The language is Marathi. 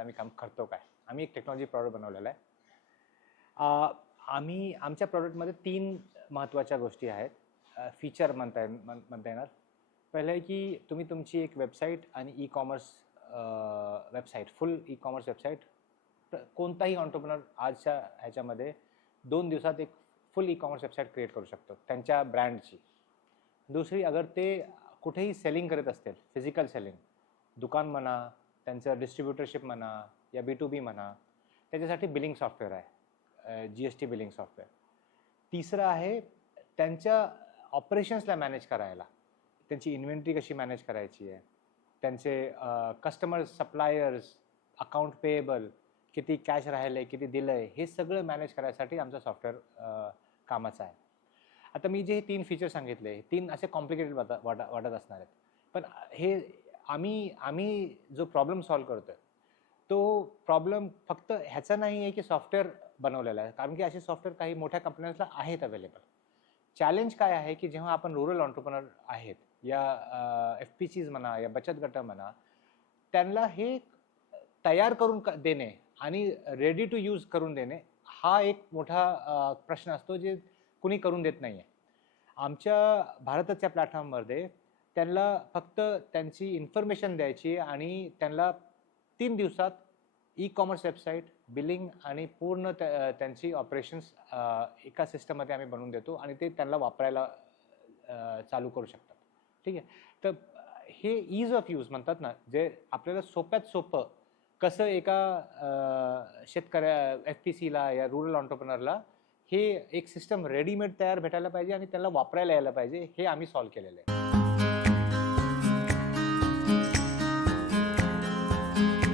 सेक्टरमध्ये आम्ही काम करतो काय. आम्ही एक टेक्नॉलॉजी प्रॉडक्ट बनवलेला आहे. आम्ही आमच्या प्रॉडक्टमध्ये 3 महत्त्वाच्या गोष्टी आहेत. फीचर म्हणता येणार. पहिलं आहे की तुम्ही तुमची एक वेबसाईट आणि e commerce website, full e commerce website कोणताही एंटरप्रेन्योर आजच्या ह्याच्यामध्ये 2 दिवसात एक फुल ई-कॉमर्स वेबसाईट क्रिएट करू शकतो त्यांच्या ब्रँडची. दुसरी, अगर ते कुठेही सेलिंग करत असतील, फिजिकल सेलिंग, दुकान म्हणा, त्यांचं डिस्ट्रीब्युटरशिप म्हणा या B2B म्हणा, त्याच्यासाठी बिलिंग सॉफ्टवेअर आहे, GST बिलिंग सॉफ्टवेअर. तिसरं आहे त्यांच्या ऑपरेशन्सला मॅनेज करायला, त्यांची इन्व्हेंटरी कशी मॅनेज करायची आहे, त्यांचे कस्टमर, सप्लायर्स, अकाउंट पेएबल, किती कॅश राहिलं आहे, किती दिलं आहे, हे सगळं मॅनेज करायसाठी आमचं सॉफ्टवेअर कामाचं आहे. आता मी जे हे 3 फीचर सांगितले, 3 असे कॉम्प्लिकेटेड वाटत असणार आहेत, पण हे आम्ही जो प्रॉब्लेम सॉल्व करतो आहे तो प्रॉब्लेम फक्त ह्याचा नाही आहे की सॉफ्टवेअर बनवलेला आहे, कारण की असे सॉफ्टवेअर काही मोठ्या कंपन्यांना आहेत अवेलेबल. चॅलेंज काय आहे की जेव्हा आपण रुरल एंटरप्रेन्योर आहेत या FPCs म्हणा या बचत गट म्हणा, त्यांना हे तयार करून देणे आणि रेडी टू यूज करून देणे हा एक मोठा प्रश्न असतो जे कुणी करून देत नाही आहे. आमच्या भारताच्या प्लॅटफॉर्ममध्ये त्यांना फक्त त्यांची इन्फॉर्मेशन द्यायची आणि त्यांना 3 दिवसात ई-कॉमर्स वेबसाईट, बिलिंग आणि पूर्ण त्यांची ऑपरेशन्स एका सिस्टममध्ये आम्ही बनवून देतो आणि ते त्यांना वापरायला चालू करू शकतात. ठीक आहे. तर हे ईज ऑफ यूज म्हणतात ना, जे आपल्याला सोप्यात सोपं कसं एका FPCला या रुरल एंटरप्रेन्योरला हे एक सिस्टम रेडीमेड तयार भेटायला पाहिजे आणि त्याला वापरायला यायला पाहिजे, हे आम्ही सॉल्व केलेलं आहे.